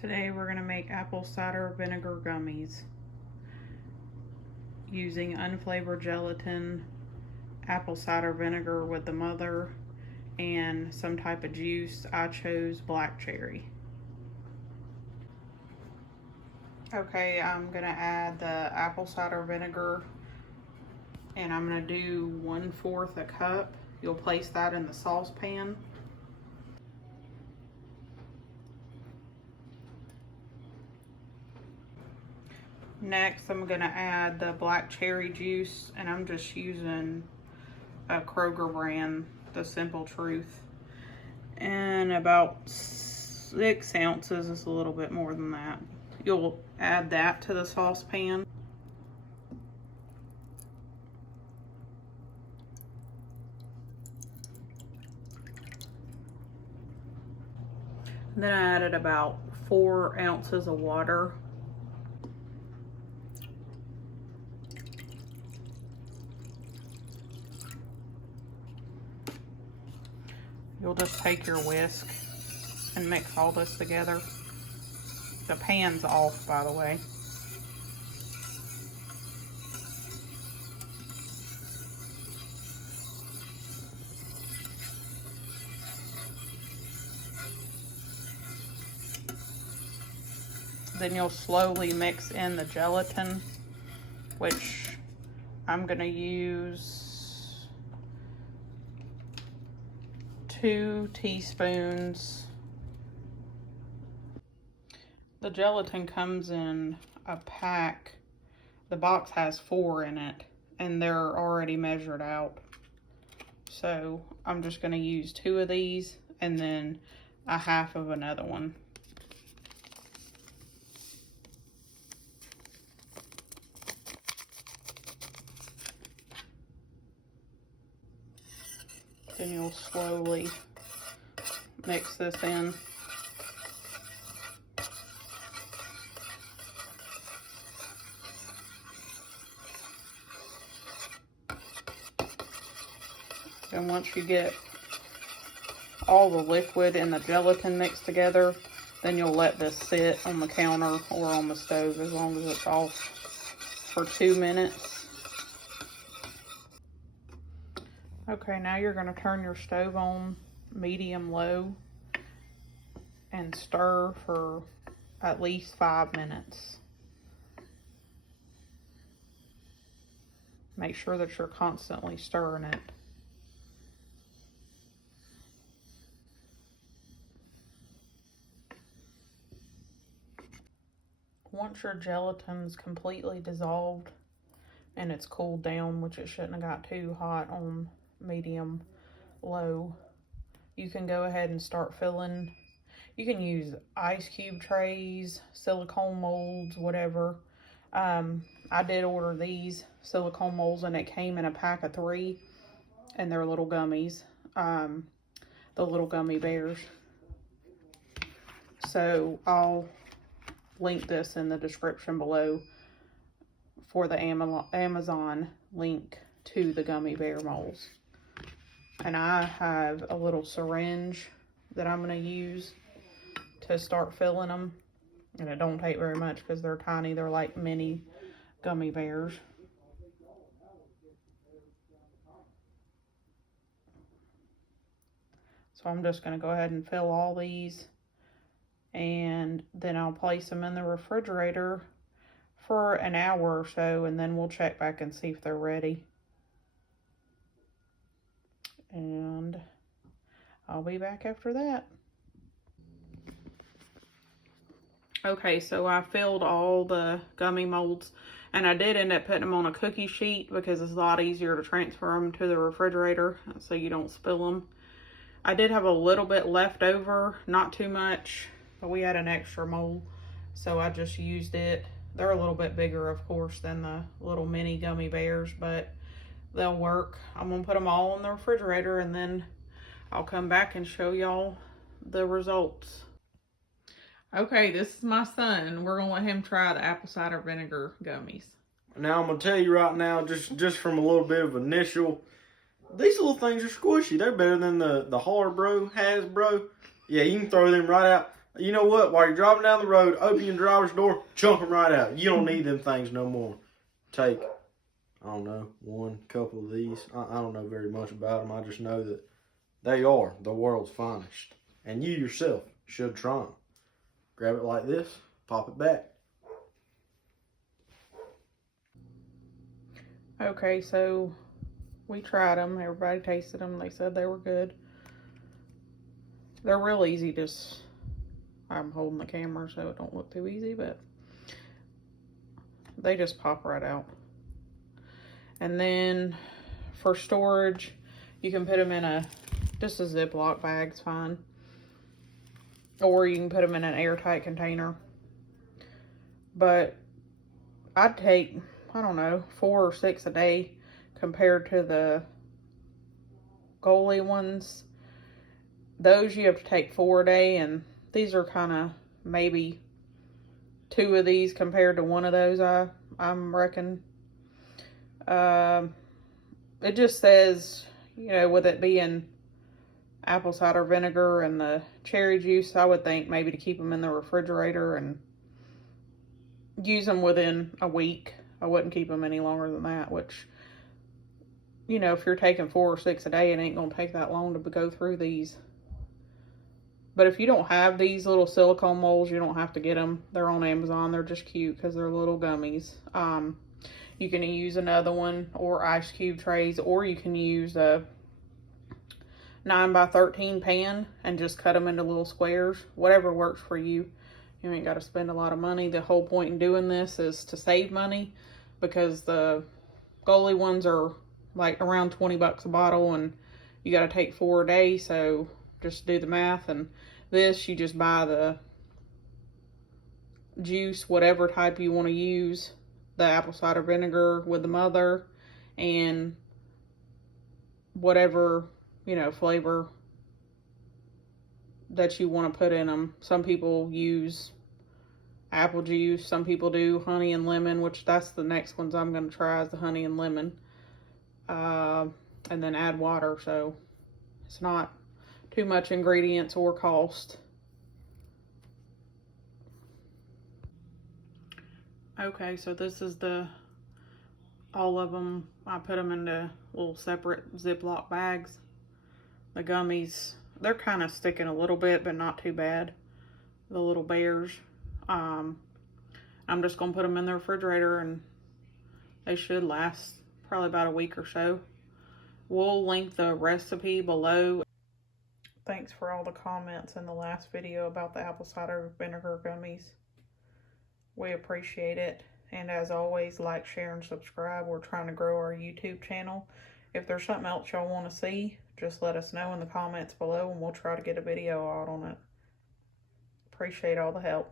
Today we're going to make apple cider vinegar gummies using unflavored gelatin, apple cider vinegar with the mother, and some type of juice. I chose black cherry. Okay, I'm going to add the apple cider vinegar, and I'm going to do 1/4 a cup. You'll place that in the saucepan. Next, I'm going to add the black cherry juice, and I'm just using a Kroger brand, the Simple Truth. And about 6 ounces is a little bit more than that. You'll add that to the saucepan. Then I added about 4 ounces of water. You'll just take your whisk and mix all this together. The pan's off, by the way. Then you'll slowly mix in the gelatin, which I'm gonna use 2 teaspoons. The gelatin comes in a pack. The box has 4 in it, and they're already measured out. So I'm just gonna use 2 of these and then a half of another one. Then you'll slowly mix this in. And once you get all the liquid and the gelatin mixed together, then you'll let this sit on the counter or on the stove as long as it's off for 2 minutes. Okay, now you're going to turn your stove on medium-low and stir for at least 5 minutes. Make sure that you're constantly stirring it. Once your gelatin's completely dissolved and it's cooled down, which it shouldn't have got too hot on medium low, you can go ahead and start filling. You can use ice cube trays, silicone molds, whatever. I did order these silicone molds, and it came in a pack of 3, and they're little gummies, the little gummy bears. So I'll link this in the description below for the Amazon link to the gummy bear molds. And I have a little syringe that I'm going to use to start filling them. And it don't take very much because they're tiny. They're like mini gummy bears. So I'm just going to go ahead and fill all these. And then I'll place them in the refrigerator for an hour or so. And then we'll check back and see if they're ready. And I'll be back after that. Okay, so I filled all the gummy molds, and I did end up putting them on a cookie sheet because it's a lot easier to transfer them to the refrigerator so you don't spill them. I did have a little bit left over, not too much, but we had an extra mold, so I just used it. They're a little bit bigger, of course, than the little mini gummy bears, but they'll work. I'm gonna put them all in the refrigerator, and then I'll come back and show y'all the results. Okay, this is my son. We're gonna let him try the apple cider vinegar gummies. Now I'm gonna tell you right now, just from a little bit of initial, these little things are squishy. They're better than the Hasbro. Yeah, you can throw them right out. You know what? While you're driving down the road, open your driver's door, chunk them right out. You don't need them things no more. Take, I don't know, one couple of these. I don't know very much about them. I just know that they are the world's finest. And you yourself should try them. Grab it like this, pop it back. Okay, so we tried them. Everybody tasted them. They said they were good. They're real easy. Just, I'm holding the camera so it don't look too easy, but they just pop right out. And then for storage, you can put them in just a Ziploc bag's fine. Or you can put them in an airtight container. But I'd take, I don't know, 4 or 6 a day compared to the Goli ones. Those you have to take 4 a day, and these are kind of maybe 2 of these compared to 1 of those, I'm reckon. It just says, you know, with it being apple cider vinegar and the cherry juice, I would think maybe to keep them in the refrigerator and use them within a week. I wouldn't keep them any longer than that, which, you know, if you're taking 4 or 6 a day, it ain't going to take that long to go through these. But if you don't have these little silicone molds, you don't have to get them. They're on Amazon. They're just cute because they're little gummies. You can use another one or ice cube trays, or you can use a 9x13 pan and just cut them into little squares. Whatever works for you. You ain't got to spend a lot of money. The whole point in doing this is to save money, because the Goli ones are like around 20 bucks a bottle, and you got to take 4 a day. So just do the math. And this, you just buy the juice, whatever type you want to use, the apple cider vinegar with the mother, and whatever, you know, flavor that you want to put in them. Some people use apple juice. Some people do honey and lemon, which that's the next ones I'm going to try, is the honey and lemon. And then add water, so it's not too much ingredients or cost. Okay, so this is all of them. I put them into little separate Ziploc bags. The gummies, they're kind of sticking a little bit, but not too bad. The little bears. I'm just going to put them in the refrigerator, and they should last probably about a week or so. We'll link the recipe below. Thanks for all the comments in the last video about the apple cider vinegar gummies. We appreciate it. And as always, like, share, and subscribe. We're trying to grow our YouTube channel. If there's something else y'all want to see, just let us know in the comments below, and we'll try to get a video out on it. Appreciate all the help.